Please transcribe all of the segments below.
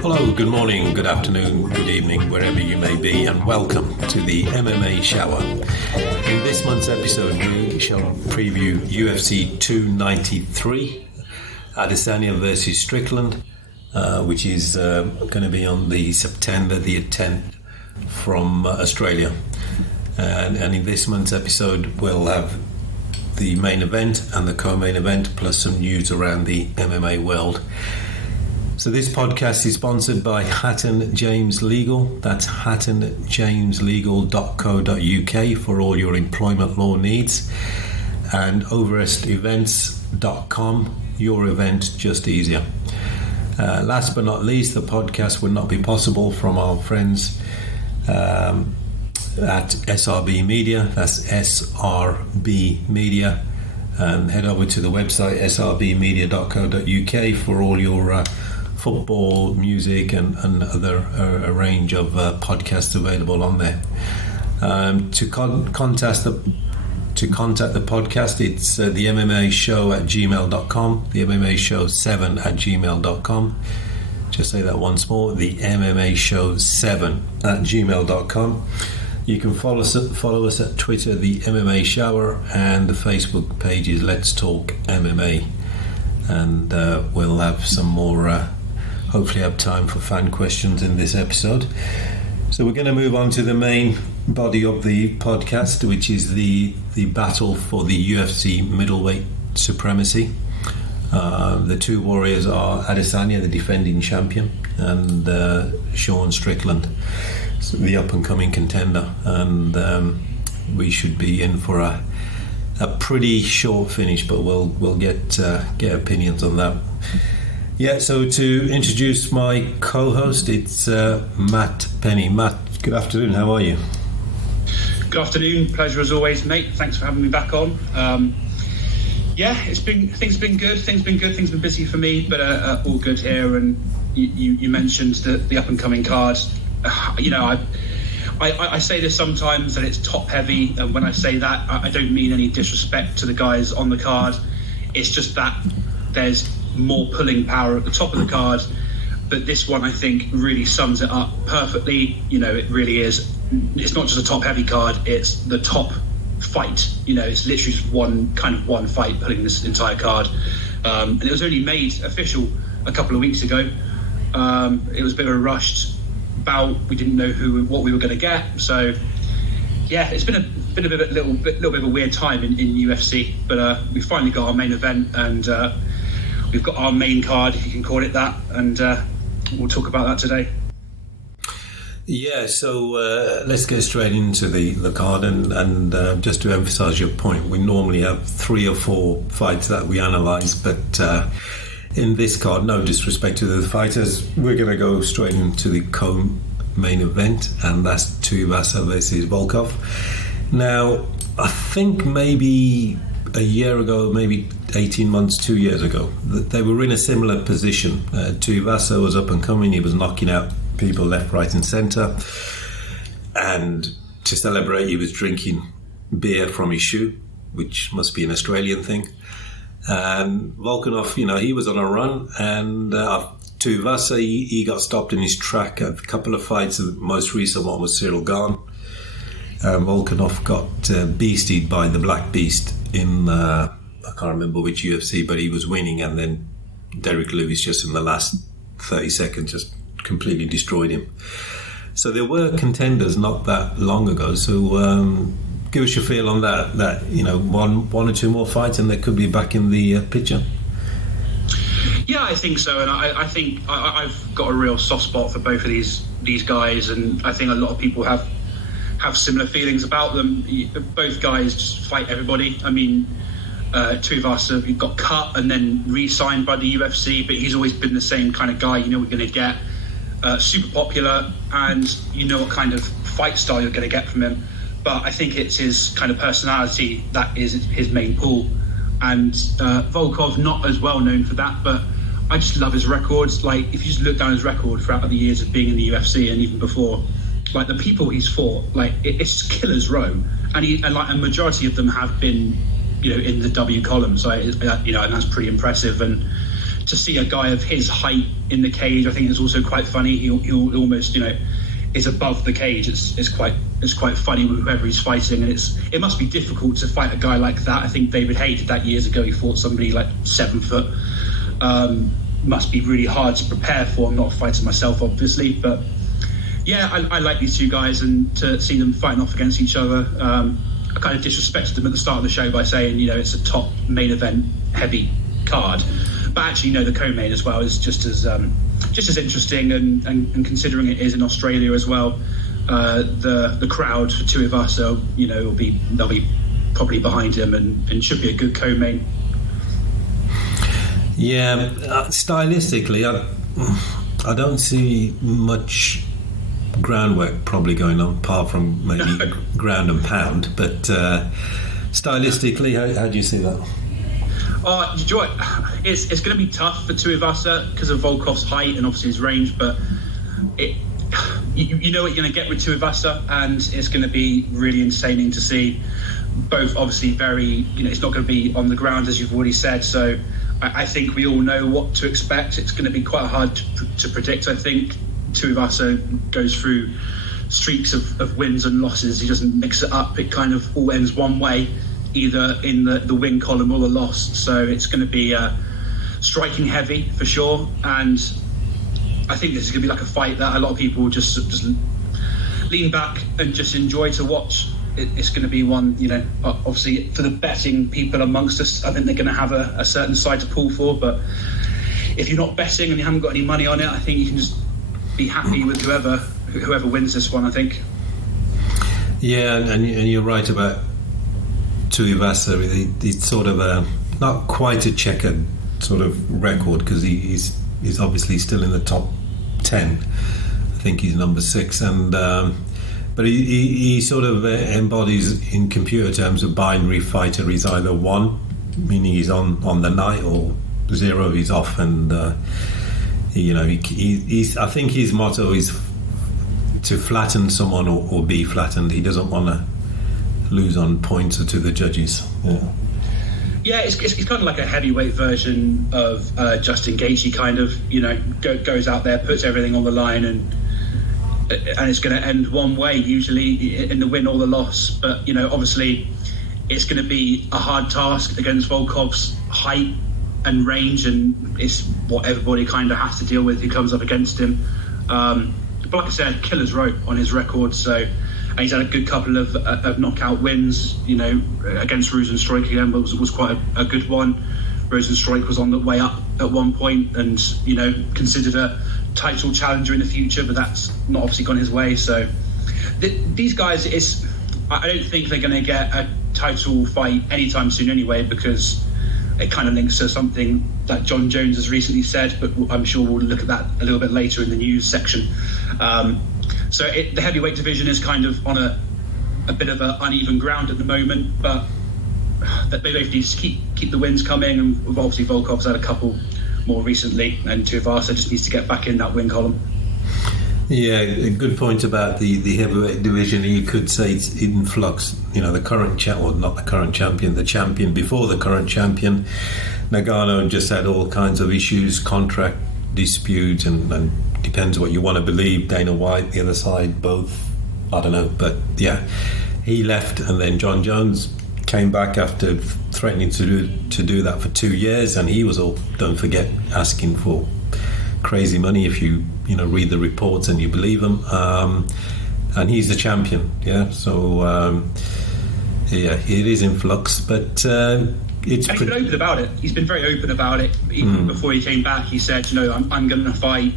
Hello, good morning, good afternoon, good evening, wherever you may be, and welcome to the MMA Shower. In this month's episode, we shall preview UFC 293, Adesanya versus Strickland, which is going to be on the September the 10th from Australia. And in this month's episode, we'll have the main event and the co-main event, plus some news around the MMA World. So this podcast is sponsored by Hatton James Legal. That's hattonjameslegal.co.uk for all your employment law needs. And overestevents.com, your event just easier. Last but not least, the podcast would not be possible from our friends at SRBMedia. That's SRBMedia. And head over to the website srbmedia.co.uk for all your football, music, and other a range of podcasts available on there. To contact the podcast, it's the MMA Show at gmail.com, the MMA Show 7 at gmail.com. Just say that once more, the MMA Show 7 at gmail.com. You can follow us at Twitter, the MMA Shower, and the Facebook page is Let's Talk MMA. And we'll have some more, hopefully have time for fan questions in this episode. So we're going to move on to the main body of the podcast, which is the battle for the UFC middleweight supremacy. The two warriors are Adesanya, the defending champion, and Sean Strickland, the up-and-coming contender. And we should be in for a pretty short finish, but we'll get opinions on that. Yeah, so to introduce my co-host, it's Matt Penny. Matt, good afternoon. How are you? Good afternoon. Pleasure as always, mate. Thanks for having me back on. Things have been good. Things been busy for me, but all good here. And you mentioned the up and coming card. I say this sometimes that it's top heavy, and when I say that, I don't mean any disrespect to the guys on the card. It's just that there's more pulling power at the top of the card, but this one I think really sums it up perfectly. It really is. It's not just a top heavy card, it's the top fight. It's literally just one fight pulling this entire card, and it was only made official a couple of weeks ago. It was a bit of a rushed bout. We didn't know what we were going to get, so yeah, it's been a little bit of a weird time in UFC, but we finally got our main event, and we've got our main card, if you can call it that, and we'll talk about that today. Yeah, so let's get straight into the card, and just to emphasise your point, we normally have 3 or 4 fights that we analyse, but in this card, no disrespect to the fighters, we're going to go straight into the co-main event, and that's Tuivasa versus Volkov. Now, I think maybe a year ago, maybe 18 months, 2 years ago, they were in a similar position. Tuivasa was up and coming, he was knocking out people left, right and centre, and to celebrate he was drinking beer from his shoe, which must be an Australian thing. And Volkanov, he was on a run, and Tuivasa, he got stopped in his track at a couple of fights. The most recent one was Cyril Gane. Volkanov got beasted by the Black Beast in I can't remember which UFC, but he was winning, and then Derek Lewis just in the last 30 seconds just completely destroyed him. So there were contenders not that long ago. So give us your feel on that one or two more fights and they could be back in the picture. Yeah, I think so, and I think I've got a real soft spot for both of these guys, and I think a lot of people have similar feelings about them. Both guys just fight everybody. I mean, Tuivasa got cut and then re-signed by the UFC, but he's always been the same kind of guy. We're going to get super popular, and you know what kind of fight style you're going to get from him. But I think it's his kind of personality that is his main pull. And Volkov, not as well known for that, but I just love his records. Like, if you just look down his record throughout the years of being in the UFC and even before, like the people he's fought, like it's killer's row, and like a majority of them have been, in the W column. So and that's pretty impressive. And to see a guy of his height in the cage, I think is also quite funny. He'll almost is above the cage. It's quite funny with whoever he's fighting, and it must be difficult to fight a guy like that. I think David Hay did that years ago. He fought somebody like 7 foot. Must be really hard to prepare for. I'm not a fighter myself, obviously, but yeah, I like these two guys, and to see them fighting off against each other. I kind of disrespected them at the start of the show by saying, it's a top main event heavy card, but actually, the co-main as well is just as interesting, and considering it is in Australia as well, the crowd for Tuivasa, they'll be probably behind him, and should be a good co-main. Yeah, stylistically, I don't see much groundwork probably going on, apart from maybe ground and pound. But stylistically, how do you see that? It's going to be tough for Tuivasa because of Volkov's height and obviously his range, but you know what you're going to get with Tuivasa, and it's going to be really insane to see. Both obviously very, it's not going to be on the ground, as you've already said, so I think we all know what to expect. It's going to be quite hard to predict. I think Tuivasa goes through streaks of wins and losses. He doesn't mix it up. It kind of all ends one way, either in the win column or the loss. So it's going to be striking heavy for sure. And I think this is going to be like a fight that a lot of people will just lean back and just enjoy to watch. It's going to be one, obviously for the betting people amongst us, I think they're going to have a certain side to pull for. But if you're not betting and you haven't got any money on it, I think you can just be happy with whoever wins this one, I think. Yeah, and you're right about Tuivasa. He's sort of not quite a checkered sort of record, because he's obviously still in the top 10. I think he's number 6, and but he sort of embodies, in computer terms, a binary fighter. He's either 1, meaning he's on the night, or 0, he's off. And he's I think his motto is to flatten someone or be flattened. He doesn't want to lose on points or to the judges. Yeah, it's kind of like a heavyweight version of Justin Gaethje. Kind of, goes out there, puts everything on the line, and it's going to end one way, usually in the win or the loss. But obviously, it's going to be a hard task against Volkov's height and range, and it's what everybody kind of has to deal with who comes up against him. But like I said, killer's row on his record. So, and he's had a good couple of knockout wins. Against Rosenstruik again was quite a good one. Rosenstruik was on the way up at one point, and considered a title challenger in the future, but that's not obviously gone his way. So these guys, I don't think they're going to get a title fight anytime soon anyway, because it kind of links to something that John Jones has recently said, but I'm sure we'll look at that a little bit later in the news section. So the heavyweight division is kind of on a bit of an uneven ground at the moment, but they both need to keep the wins coming, and obviously Volkov's had a couple more recently, and Tuivasa just needs to get back in that win column. Yeah, a good point about the heavyweight division. You could say it's in flux. The current not the current champion, the champion before the current champion, Nagano, just had all kinds of issues, contract disputes, and depends what you want to believe. Dana White, the other side, both, I don't know. But yeah, he left, and then John Jones came back after threatening to do that for 2 years, and he was don't forget, asking for crazy money if you read the reports and you believe them. And he's the champion. So it is in flux, but he's been open about it. He's been very open about it. Even before he came back, he said, I'm going to fight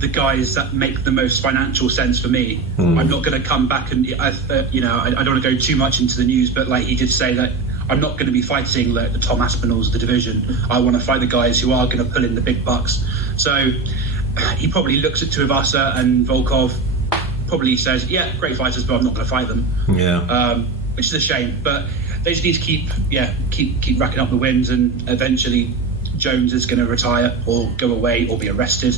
the guys that make the most financial sense for me. I'm not going to come back and I don't want to go too much into the news, but like he did say that I'm not going to be fighting like the Tom Aspinalls of the division. I want to fight the guys who are going to pull in the big bucks. So he probably looks at Tuivasa and Volkov, probably says, yeah, great fighters, but I'm not going to fight them. Which is a shame, but they just need to keep racking up the wins, and eventually Jones is going to retire or go away or be arrested.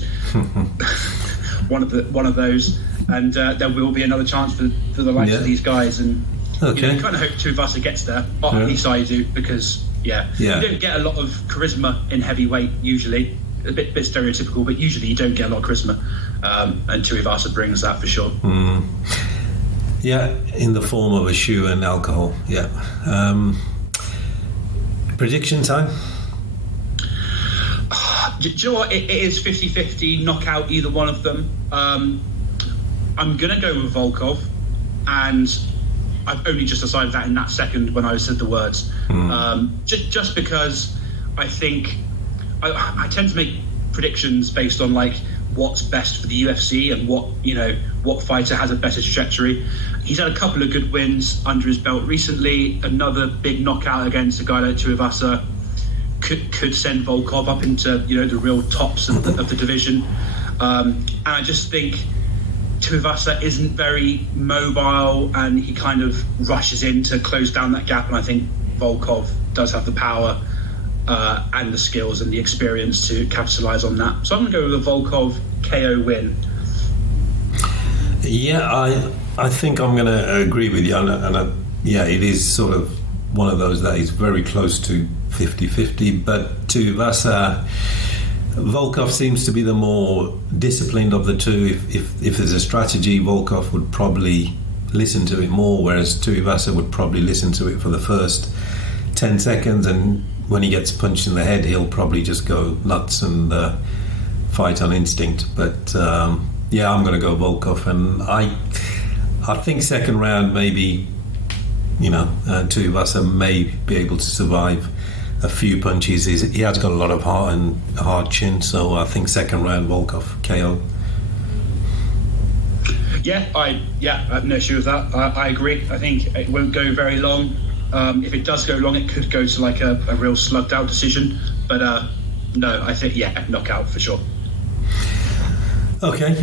one of those, and there will be another chance for the likes of these guys. And okay, you kind of hope Tuivasa gets there. At least I do, because you don't get a lot of charisma in heavyweight usually. A bit stereotypical, but usually you don't get a lot of charisma, and Tuivasa brings that for sure. Yeah, in the form of a shoe and alcohol. Yeah. Prediction time? Do you know what? It is 50-50 knockout, either one of them. I'm going to go with Volkov, and I've only just decided that in that second when I said the words. Just because I think I tend to make predictions based on like what's best for the UFC and what fighter has a better trajectory. He's had a couple of good wins under his belt recently. Another big knockout against a guy like Tuivasa could send Volkov up into the real tops of the division. And I just think Tuivasa isn't very mobile, and he kind of rushes in to close down that gap. And I think Volkov does have the power and the skills and the experience to capitalise on that. So I'm going to go with a Volkov KO win. Yeah, I think I'm going to agree with you. And it is sort of one of those that is very close to 50-50. But Tuivasa, Volkov seems to be the more disciplined of the two. If there's a strategy, Volkov would probably listen to it more, whereas Tuivasa would probably listen to it for the first 10 seconds, and when he gets punched in the head, he'll probably just go nuts and fight on instinct. But I'm going to go Volkov, and I think second round maybe Tuivasa may be able to survive a few punches. He has got a lot of heart and a hard chin, so I think second round Volkov KO. I have no issue with that. I agree. I think it won't go very long. If it does go long, it could go to like a real slugged out decision. But no, I think knockout for sure. Okay.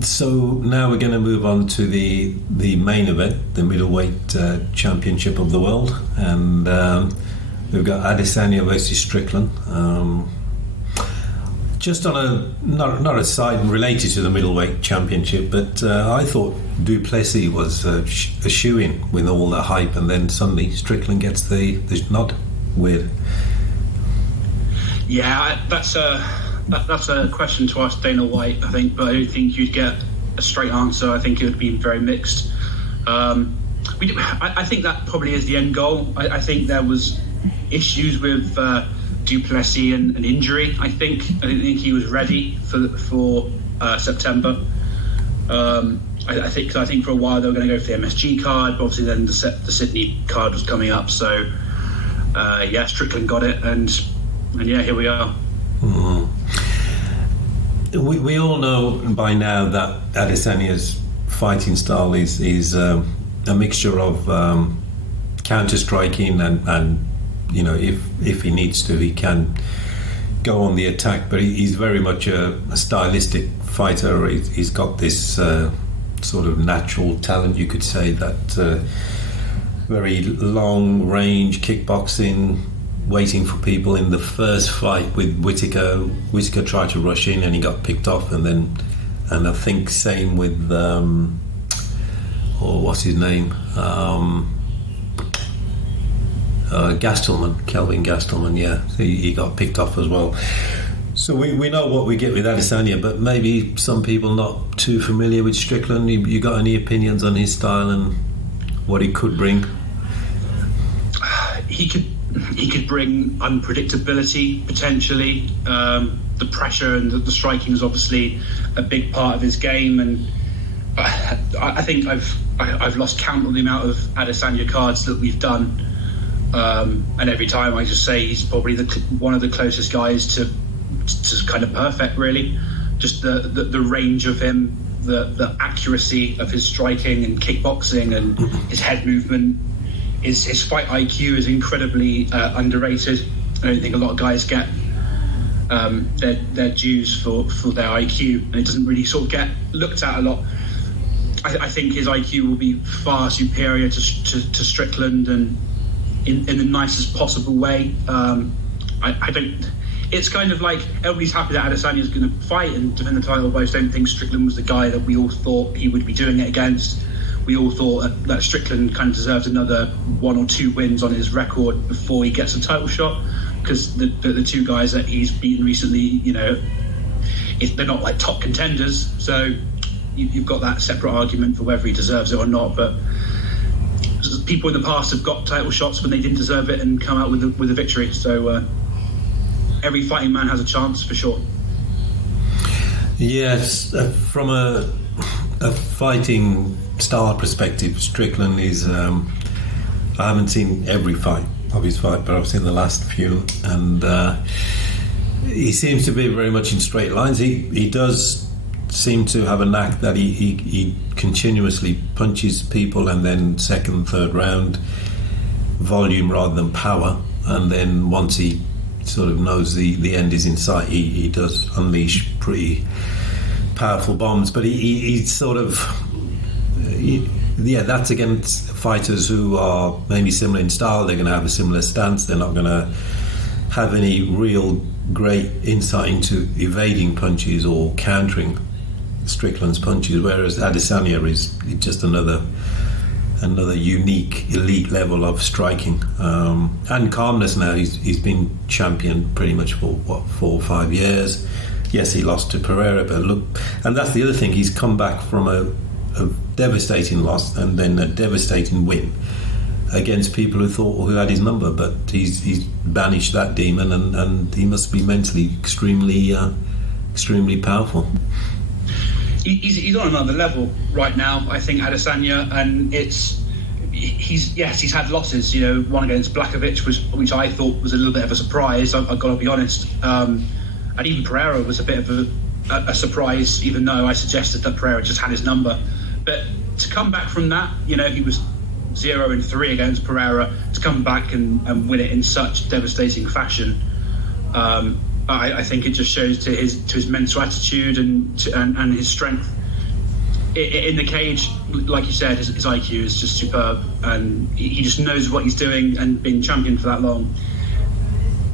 So now we're going to move on to the main event, the middleweight championship of the world, and we've got Adesanya versus Strickland. Just on not a side related to the middleweight championship, but I thought Duplessis was a shoo-in with all that hype, and then suddenly Strickland gets the nod. Weird. Yeah, that's a question to ask Dana White, I think, but I don't think you'd get a straight answer. I think it would be very mixed. I think that probably is the end goal. I think there was issues with Duplessis and an injury. I didn't think he was ready for September. I think for a while they were going to go for the MSG card, but obviously then the Sydney card was coming up. So Strickland got it, and here we are. Mm-hmm. We all know by now that Adesanya's fighting style is a mixture of counter striking and if he needs to, he can go on the attack, but he's very much a stylistic fighter. He's got this sort of natural talent, you could say, that very long range kickboxing, waiting for people. In the first fight with Whittaker tried to rush in and he got picked off, and I think same with what's his name, Kelvin Gastelman, he got picked off as well. So we know what we get with Adesanya, but maybe some people not too familiar with Strickland. You got any opinions on his style and what he could bring? He could bring unpredictability potentially. The pressure and the striking is obviously a big part of his game, and I think I've lost count on the amount of Adesanya cards that we've done. And every time I just say he's probably one of the closest guys to kind of perfect, really. Just the range of him, the accuracy of his striking and kickboxing and his head movement. His fight IQ is incredibly underrated. I don't think a lot of guys get their dues for their IQ, and it doesn't really sort of get looked at a lot. I think his IQ will be far superior to Strickland, and in the nicest possible way. it's kind of like everybody's happy that Adesanya is going to fight and defend the title, but I just don't think Strickland was the guy that we all thought he would be doing it against. We all thought that Strickland kind of deserved another 1 or 2 wins on his record before he gets a title shot, because the 2 guys that he's beaten recently, you know, they're not like top contenders, so you've got that separate argument for whether he deserves it or not. But people in the past have got title shots when they didn't deserve it and come out with a victory. So every fighting man has a chance for sure. Yes, from a fighting style perspective, Strickland is. I haven't seen every fight of his fight, but I've seen the last few, and he seems to be very much in straight lines. He does seem to have a knack that he continuously punches people, and then second, third round, volume rather than power, and then once he sort of knows the end is in sight, he does unleash pretty powerful bombs. But he's sort of that's against fighters who are maybe similar in style. They're going to have a similar stance. They're not going to have any real great insight into evading punches or countering Strickland's punches, whereas Adesanya is just another unique elite level of striking and calmness. Now he's been champion pretty much for 4 or 5 years. Yes, he lost to Pereira, but look, and that's the other thing, he's come back from a devastating loss and then a devastating win against people who had his number, but he's banished that demon, and he must be mentally extremely powerful. He's on another level right now, I think, Adesanya, and he's had losses. You know, one against Blachowicz which I thought was a little bit of a surprise. I've got to be honest, and even Pereira was a bit of a surprise, even though I suggested that Pereira just had his number. But to come back from that, you know, he was 0-3 against Pereira. To come back and win it in such devastating fashion, I think it just shows to his mental attitude and his strength in the cage. Like you said, his IQ is just superb, and he just knows what he's doing, and being champion for that long.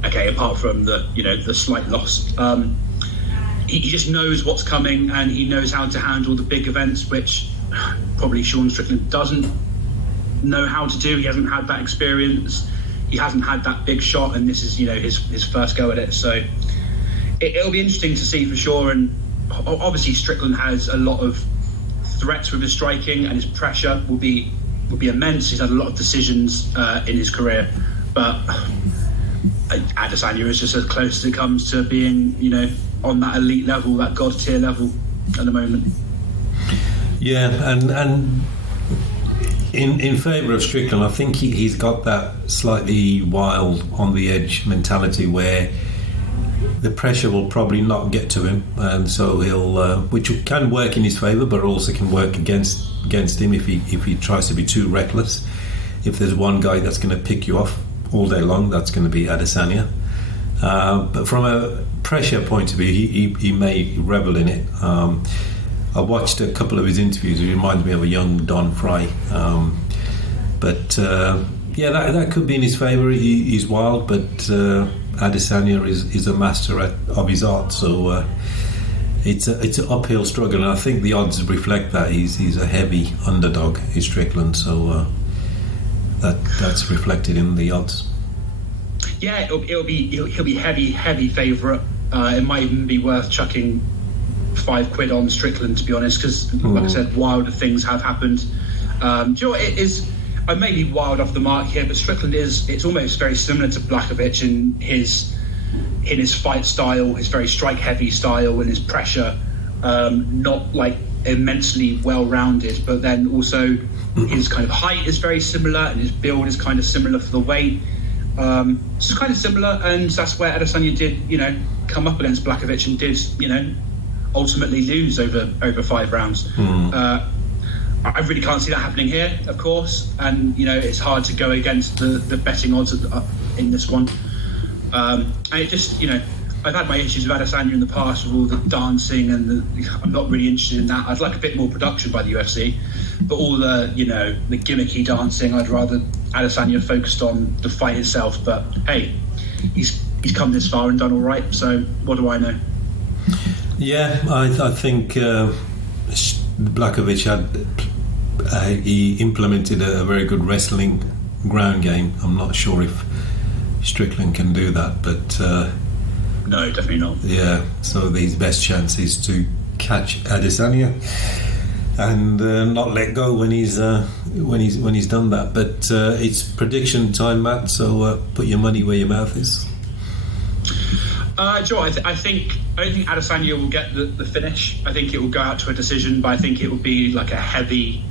Okay, apart from the slight loss, he just knows what's coming, and he knows how to handle the big events, which probably Sean Strickland doesn't know how to do. He hasn't had that experience. He hasn't had that big shot, and this is his first go at it. So it'll be interesting to see for sure. And obviously Strickland has a lot of threats with his striking, and his pressure will be immense. He's had a lot of decisions in his career, but Adesanya is just as close as it comes to being on that elite level, that god tier level at the moment. Yeah, and in favour of Strickland, I think he's got that slightly wild, on the edge mentality where the pressure will probably not get to him, and so he'll, which can work in his favour, but also can work against him if he tries to be too reckless. If there's one guy that's going to pick you off all day long, that's going to be Adesanya. But from a pressure point of view, he may revel in it. I watched a couple of his interviews. He reminds me of a young Don Fry. But that could be in his favour. He's wild, but Adesanya is a master of his art. So it's an uphill struggle, and I think the odds reflect that. He's a heavy underdog, is Strickland. So that's reflected in the odds. Yeah, he'll be heavy favourite. It might even be worth chucking £5 on Strickland, to be honest, because like I said, wilder things have happened. Do you know what it is? I may be wild off the mark here, but Strickland it's almost very similar to Blachowicz in his fight style, his very strike heavy style, and his pressure, not like immensely well rounded, but then also his kind of height is very similar, and his build is kind of similar for the weight. So it's kind of similar, and that's where Adesanya did come up against Blachowicz and did ultimately lose over 5 rounds. I really can't see that happening here, of course, and it's hard to go against the betting odds in this one. And it just I've had my issues with Adesanya in the past with all the dancing, and I'm not really interested in that. I'd like a bit more production by the UFC, but all the the gimmicky dancing, I'd rather Adesanya focused on the fight itself. But hey, he's he's come this far and done all right. So what do I know? Yeah, I think Blachowicz he implemented a very good wrestling ground game. I'm not sure if Strickland can do that, but no, definitely not. Yeah, so his best chance is to catch Adesanya and not let go when he's done that. But it's prediction time, Matt. So put your money where your mouth is. Joe, I don't think Adesanya will get the finish. I think it will go out to a decision, but I think it will be like a heavy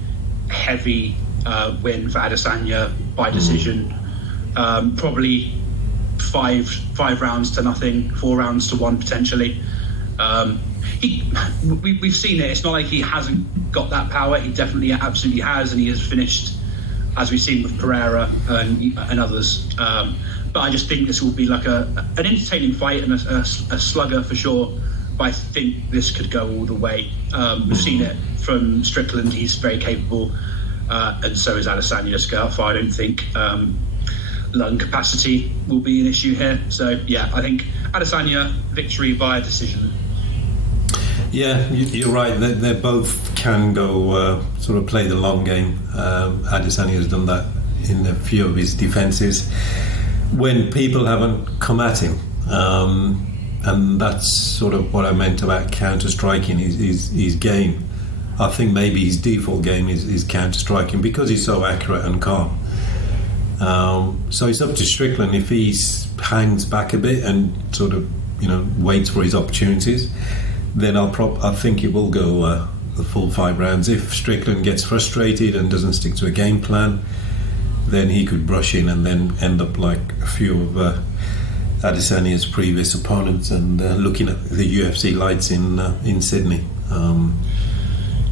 win for Adesanya by decision. Probably five rounds to nothing, 4 rounds to 1 potentially. We've seen it. It's not like he hasn't got that power. He definitely absolutely has, and he has finished, as we've seen with Pereira and others. But I just think this will be like an entertaining fight and a slugger for sure. But I think this could go all the way. We've seen it from Strickland. He's very capable, and so is Adesanya to go out far. I don't think lung capacity will be an issue here. So yeah, I think Adesanya victory via decision. Yeah, you're right. They both can go sort of play the long game. Adesanya has done that in a few of his defences when people haven't come at him, and that's sort of what I meant about counter-striking his game. I think maybe his default game is counter-striking because he's so accurate and calm. So it's up to Strickland. If he hangs back a bit and sort of waits for his opportunities, then I think it will go the full 5 rounds. If Strickland gets frustrated and doesn't stick to a game plan, then he could brush in and then end up like a few of Adesanya's previous opponents and looking at the UFC lights in Sydney.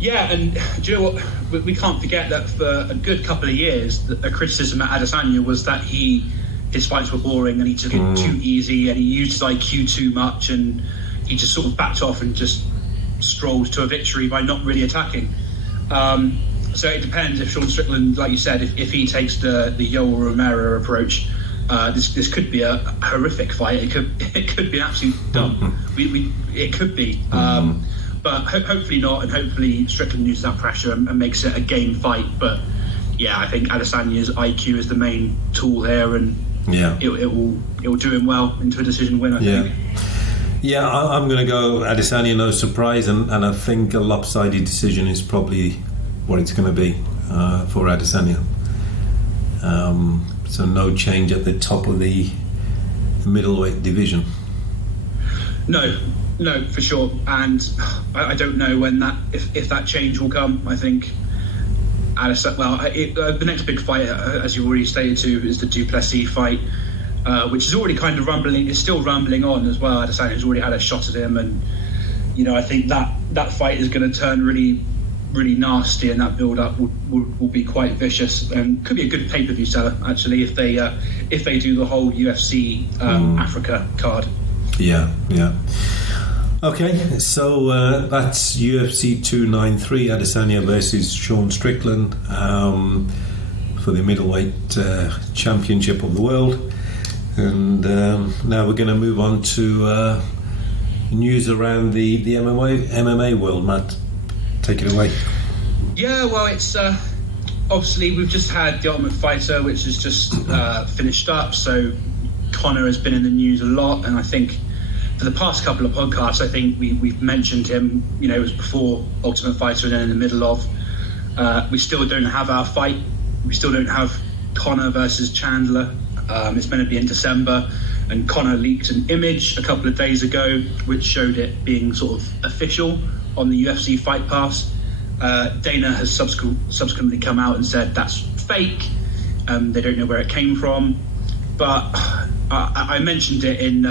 Yeah, and do you know what? We can't forget that for a good couple of years, a criticism at Adesanya was that his fights were boring and he took it too easy and he used his IQ too much and he just sort of backed off and just strolled to a victory by not really attacking. So it depends if Sean Strickland, like you said, if he takes the Yoel Romero approach, this could be a horrific fight. It could be absolute dumb. It could be. But hopefully not, and hopefully Strickland uses that pressure and makes it a game fight. But yeah, I think Adesanya's IQ is the main tool here, and it will do him well into a decision win, I think. Yeah, I'm going to go Adesanya, no surprise, and I think a lopsided decision is probably what it's going to be for Adesanya. So no change at the top of the middleweight division. No, for sure. And I don't know when if that change will come. I think the next big fight, as you already stated to, is the Duplessis fight, which is already kind of rumbling. It's still rumbling on as well. Adesanya's already had a shot at him, and I think that fight is going to turn really, really nasty, and that build-up will be quite vicious, and could be a good pay-per-view seller actually if they do the whole UFC Africa card. Yeah. Okay, so that's UFC 293, Adesanya versus Sean Strickland for the middleweight championship of the world. And now we're going to move on to news around the MMA world. Matt, take it away. Yeah, well, it's obviously we've just had The Ultimate Fighter, which has just finished up. So Conor has been in the news a lot, and I think for the past couple of podcasts, I think we've mentioned him. It was before Ultimate Fighter and then in the middle of. We still don't have our fight. We still don't have Conor versus Chandler. It's meant to be in December, and Conor leaked an image a couple of days ago which showed it being sort of official on the UFC Fight Pass. Dana has subsequently come out and said that's fake. They don't know where it came from, but I mentioned it in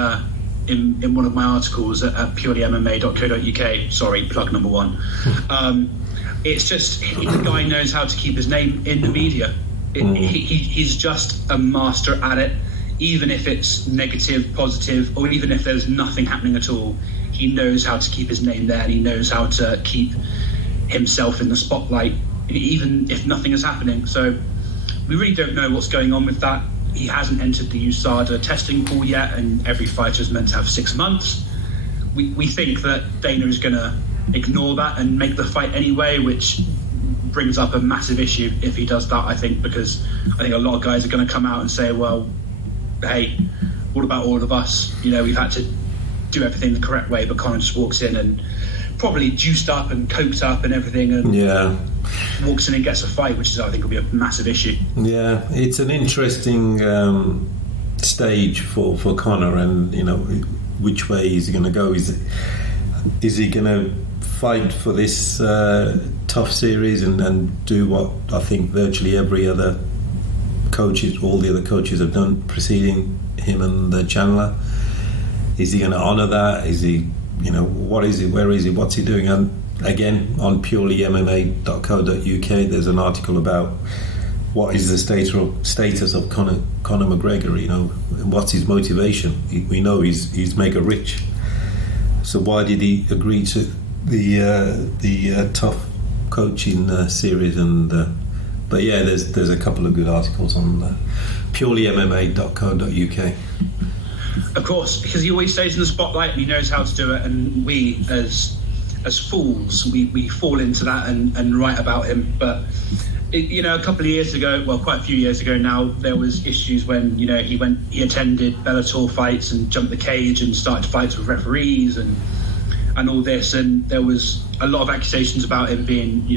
one of my articles at purelymma.co.uk. Sorry, plug number 1. It's just the guy knows how to keep his name in the media. He's just a master at it. Even if it's negative, positive, or even if there's nothing happening at all, he knows how to keep his name there, and he knows how to keep himself in the spotlight, even if nothing is happening. So we really don't know what's going on with that. he hasn't entered the USADA testing pool yet, and every fighter is meant to have 6 months. We think that Dana is going to ignore that and make the fight anyway, which brings up a massive issue if he does that, I think, because I think a lot of guys are going to come out and say, well, hey, what about all of us? We've had to do everything the correct way, but Conor just walks in and probably juiced up and coked up and everything, and walks in and gets a fight, which is, I think, will be a massive issue. Yeah, it's an interesting stage for Conor, and which way is he going to go? Is he going to fight for this tough series and do what I think virtually every other all the other coaches have done preceding him and Chandler? Is he going to honour that? Is he, what is he? Where is he? What's he doing? And again, on purelymma.co.uk, there's an article about what is the status of Conor McGregor. What's his motivation? We know he's mega rich. So why did he agree to the tough coaching series? And but yeah, there's a couple of good articles on purelymma.co.uk. Of course, because he always stays in the spotlight and he knows how to do it, and we as fools we fall into that and write about him. But a couple of years ago, well, quite a few years ago now, there was issues when he attended Bellator fights and jumped the cage and started fights with referees and all this, and there was a lot of accusations about him being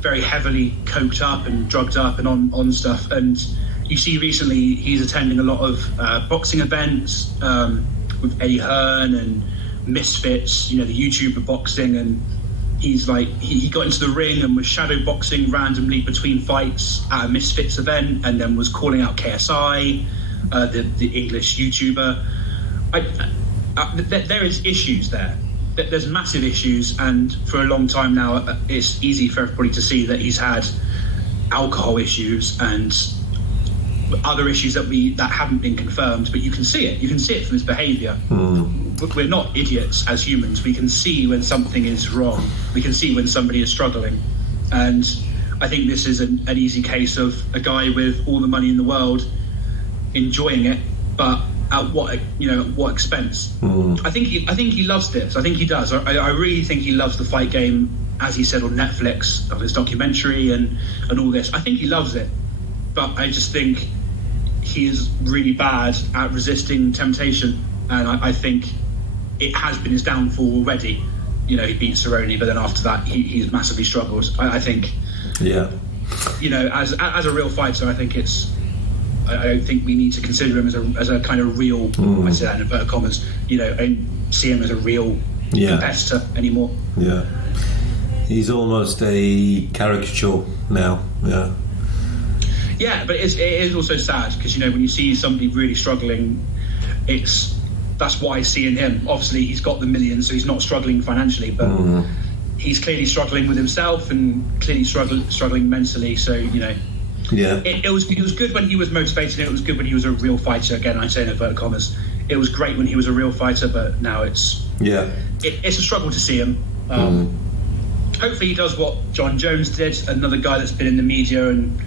very heavily coked up and drugged up and on stuff. And you see recently he's attending a lot of boxing events with Eddie Hearn and Misfits, the YouTuber boxing, and he's like he got into the ring and was shadow boxing randomly between fights at a Misfits event, and then was calling out KSI, the English YouTuber. There is issues there. There's massive issues, and for a long time now, it's easy for everybody to see that he's had alcohol issues and other issues that haven't been confirmed, but you can see it. You can see it from his behaviour. We're not idiots as humans. We can see when something is wrong. We can see when somebody is struggling, and I think this is an easy case of a guy with all the money in the world enjoying it, but at what expense? I think he loves this. I think he does. I really think he loves the fight game, as he said on Netflix of his documentary and all this. I think he loves it, but I just think he is really bad at resisting temptation, and I think it has been his downfall already. He beat Cerrone, but then after that he's massively struggled. I think, as a real fighter, I think I don't think we need to consider him as a kind of real, I say that in inverted commas, and see him as a real competitor anymore. Yeah. He's almost a caricature now. Yeah. Yeah, but it is also sad because, when you see somebody really struggling, that's what I see in him. Obviously, he's got the millions, so he's not struggling financially, but he's clearly struggling with himself and clearly struggling mentally. So, Yeah. It was good when he was motivated. It was good when he was a real fighter. Again, I say in inverted commas. It was great when he was a real fighter, but now it's a struggle to see him. Hopefully he does what John Jones did, another guy that's been in the media, and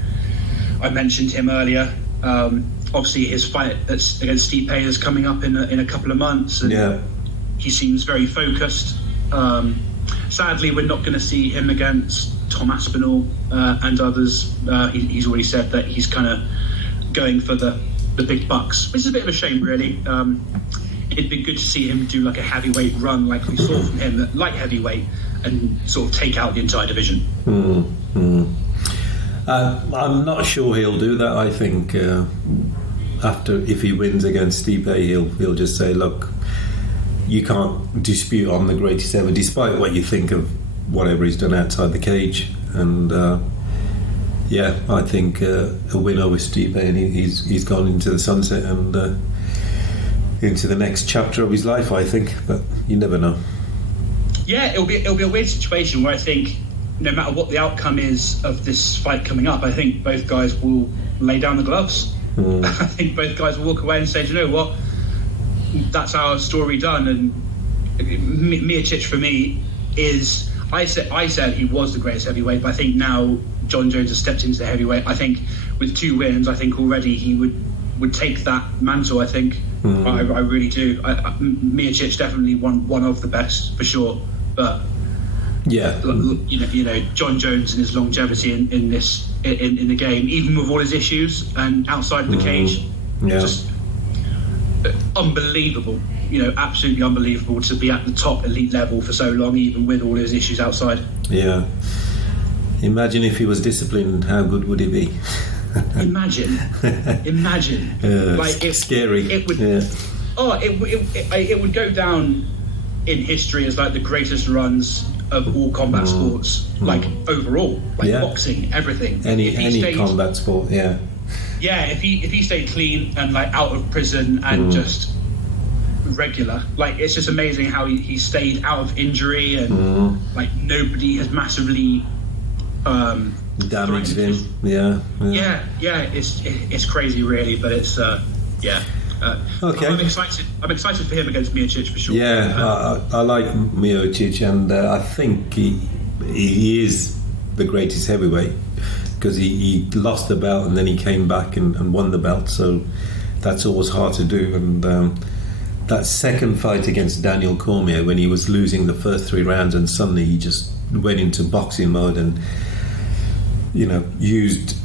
I mentioned him earlier. Obviously his fight against Stipe is coming up in a couple of months, and he seems very focused. Sadly, we're not going to see him against Tom Aspinall and others. He's already said that he's kind of going for the big bucks, which is a bit of a shame, really. It'd be good to see him do like a heavyweight run like we saw from him at light heavyweight and sort of take out the entire division. I'm not sure he'll do that. I think if he wins against Stipe, he'll just say, look, you can't dispute I'm the greatest ever, despite what you think of whatever he's done outside the cage. And I think a win over Stipe, and he's gone into the sunset and into the next chapter of his life, I think. But you never know. Yeah, it'll be a weird situation where I think no matter what the outcome is of this fight coming up, I think both guys will lay down the gloves. I think both guys will walk away and say, do you know what, that's our story done. And Miocic for me is, I said he was the greatest heavyweight, but I think now John Jones has stepped into the heavyweight. I think with 2 wins, I think already he would take that mantle. I think I really do. Miocic definitely one of the best for sure, but yeah, you know, John Jones and his longevity in the game, even with all his issues and outside of the cage, just unbelievable. You know, absolutely unbelievable to be at the top elite level for so long, even with all his issues outside. Yeah. Imagine if he was disciplined, how good would he be? Imagine. Like, it's scary. It would. Yeah. It would go down in history as like the greatest runs of all combat sports, like overall, like boxing, everything. Any combat sport, yeah. Yeah, if he stayed clean and like out of prison and just regular, like it's just amazing how he stayed out of injury and like nobody has massively damaged him. Yeah. It's crazy, really, but it's okay. I'm excited for him against Miocic for sure. I like Miocic, and I think he is the greatest heavyweight, because he lost the belt and then he came back and won the belt, so that's always hard to do. And that second fight against Daniel Cormier, when he was losing the first 3 rounds and suddenly he just went into boxing mode and, you know, used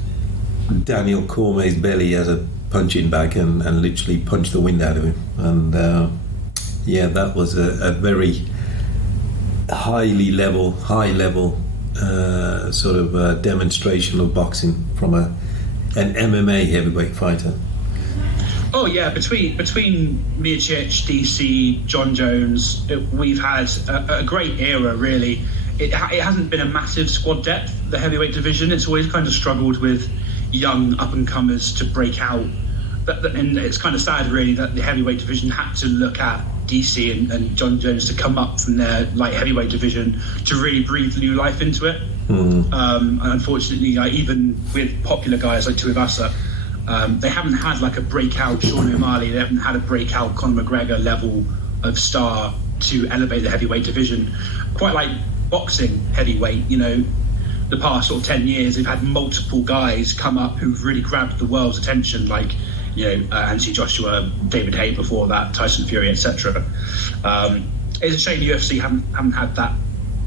Daniel Cormier's belly as a punching bag and literally punched the wind out of him. And that was a very high level sort of demonstration of boxing from an MMA heavyweight fighter. Oh yeah, between Miocic, DC, John Jones, we've had a great era, really. It hasn't been a massive squad depth, the heavyweight division. It's always kind of struggled with young up-and-comers to break out. And it's kind of sad, really, that the heavyweight division had to look at DC and John Jones to come up from their light heavyweight division to really breathe new life into it. And unfortunately, even with popular guys like Tuivasa, they haven't had like a breakout Sean O'Malley, they haven't had a breakout Conor McGregor level of star to elevate the heavyweight division. Quite like boxing heavyweight, you know, the past sort of 10 years, they've had multiple guys come up who've really grabbed the world's attention, like, you know, Anthony Joshua, David Haye before that, Tyson Fury, etc. It's a shame UFC haven't had that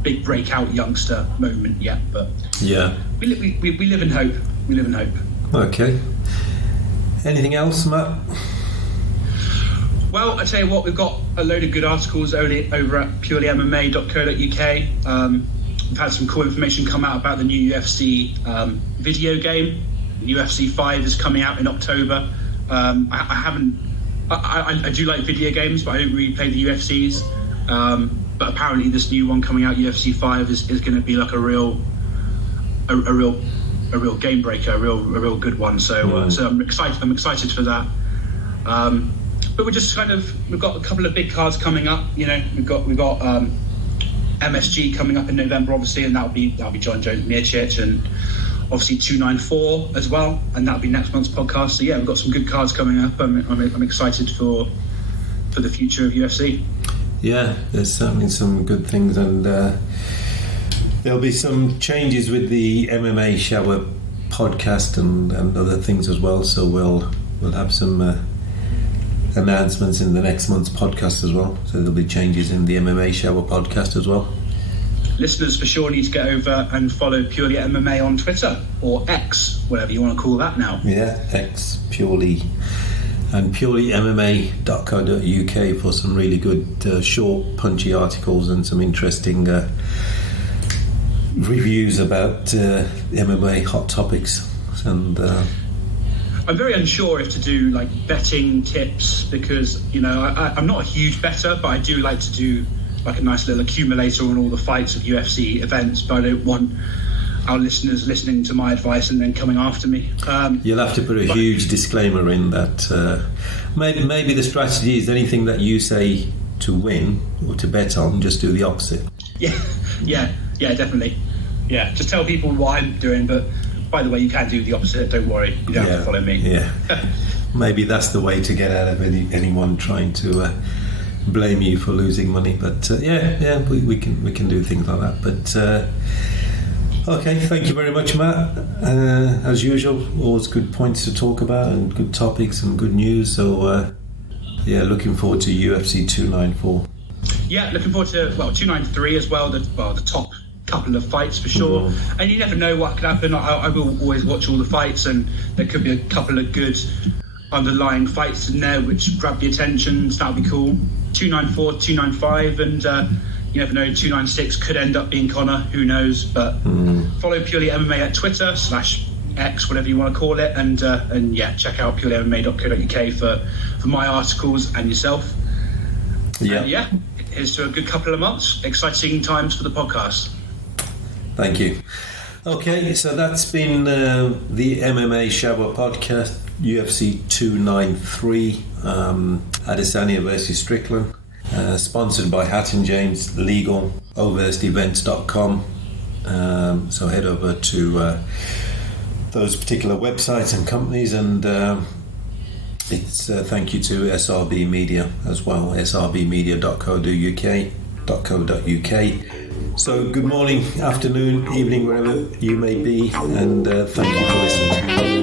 big breakout youngster moment yet, but yeah, we live in hope. We live in hope. Okay. Anything else, Matt? Well, I tell you what, we've got a load of good articles over at purelymma.co.uk. We've had some cool information come out about the new UFC video game. UFC 5 is coming out in October. I do like video games, but I don't really play the UFCs. But apparently this new one coming out, UFC 5, is going to be like a real game breaker, a real good one. So so I'm excited for that. But we've got a couple of big cards coming up. You know, we've got MSG coming up in November, obviously, and that'll be John Jones, Miocic, and obviously 294 as well, and that'll be next month's podcast. So yeah, we've got some good cards coming up. I'm excited for the future of UFC. Yeah, there's certainly some good things, and there'll be some changes with the MMA Shower podcast and other things as well. So we'll have some announcements in the next month's podcast as well. So there'll be changes in the MMA Shower podcast as well. Listeners for sure need to get over and follow Purely MMA on Twitter, or X, whatever you want to call that now. Yeah, X, Purely, and purelymma.co.uk for some really good short, punchy articles and some interesting reviews about MMA hot topics. And I'm very unsure if to do like betting tips, because, you know, I'm not a huge bettor, but I do like to do like a nice little accumulator on all the fights of UFC events, but I don't want our listeners listening to my advice and then coming after me. You'll have to put a huge disclaimer in that maybe the strategy is anything that you say to win or to bet on, just do the opposite. Yeah, definitely. Yeah, just tell people what I'm doing, but by the way, you can do the opposite, don't worry, you don't have to follow me. Yeah, maybe that's the way to get out of anyone trying to blame you for losing money, but we can do things like that. But Okay, thank you very much, Matt. As usual, always good points to talk about and good topics and good news. So, looking forward to UFC 294. Yeah, looking forward to 293 as well. The top couple of fights for sure. And you never know what could happen. I will always watch all the fights, and there could be a couple of good underlying fights in there which grab the attention. So that'll be cool. 294, 295, and you never know. 296 could end up being Conor. Who knows? But follow Purely MMA at Twitter /X, whatever you want to call it, and check out purelymma.co.uk for my articles and yourself. Yeah. Here's to a good couple of months. Exciting times for the podcast. Thank you. Okay, so that's been the MMA Shower podcast, UFC 293, Adesanya versus Strickland, sponsored by Hatton James Legal, overstevents.com. So head over to those particular websites and companies, and it's thank you to SRB Media as well, srbmedia.co.uk. So good morning, afternoon, evening, wherever you may be, and thank you for listening.